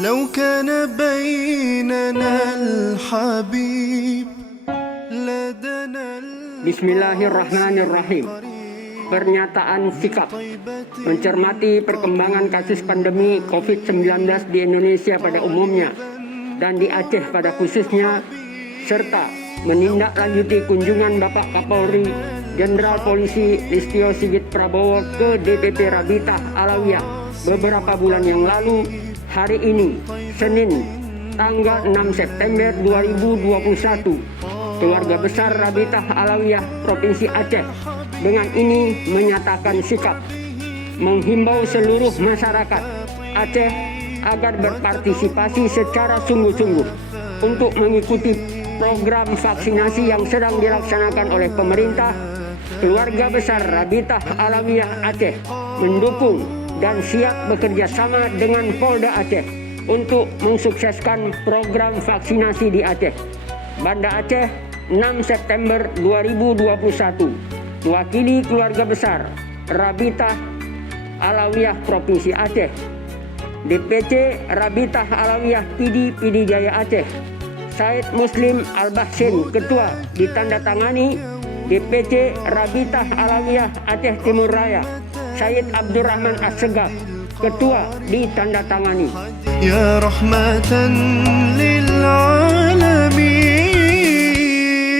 لو كان بيننا الحبيب لدنا Bismillahirrahmanirrahim. Pernyataan sikap mencermati perkembangan kasus pandemi COVID-19 di Indonesia pada umumnya dan di Aceh pada khususnya, serta menindaklanjuti kunjungan Bapak Kapolri Jenderal Polisi Listio Sigit Prabowo ke DPP Rabitah Alawiyah beberapa bulan yang lalu. Hari ini, Senin, tanggal 6 September 2021, keluarga besar Rabitah Alawiyah Provinsi Aceh dengan ini menyatakan sikap menghimbau seluruh masyarakat Aceh agar berpartisipasi secara sungguh-sungguh untuk mengikuti program vaksinasi yang sedang dilaksanakan oleh pemerintah. Keluarga besar Rabitah Alawiyah Aceh mendukung dan siap bekerja sama dengan Polda Aceh untuk mensukseskan program vaksinasi di Aceh. Banda Aceh, 6 September 2021. Mewakili keluarga besar Rabitah Alawiyah Provinsi Aceh, DPC Rabitah Alawiyah PD Jaya Aceh, Said Muslim Al-Bahsin, Ketua, ditandatangani DPC Rabitah Alawiyah Aceh Timur Raya, Said Abdurrahman As-Segaf, Ketua, ditandatangani. Ya rahmatan lil alamin.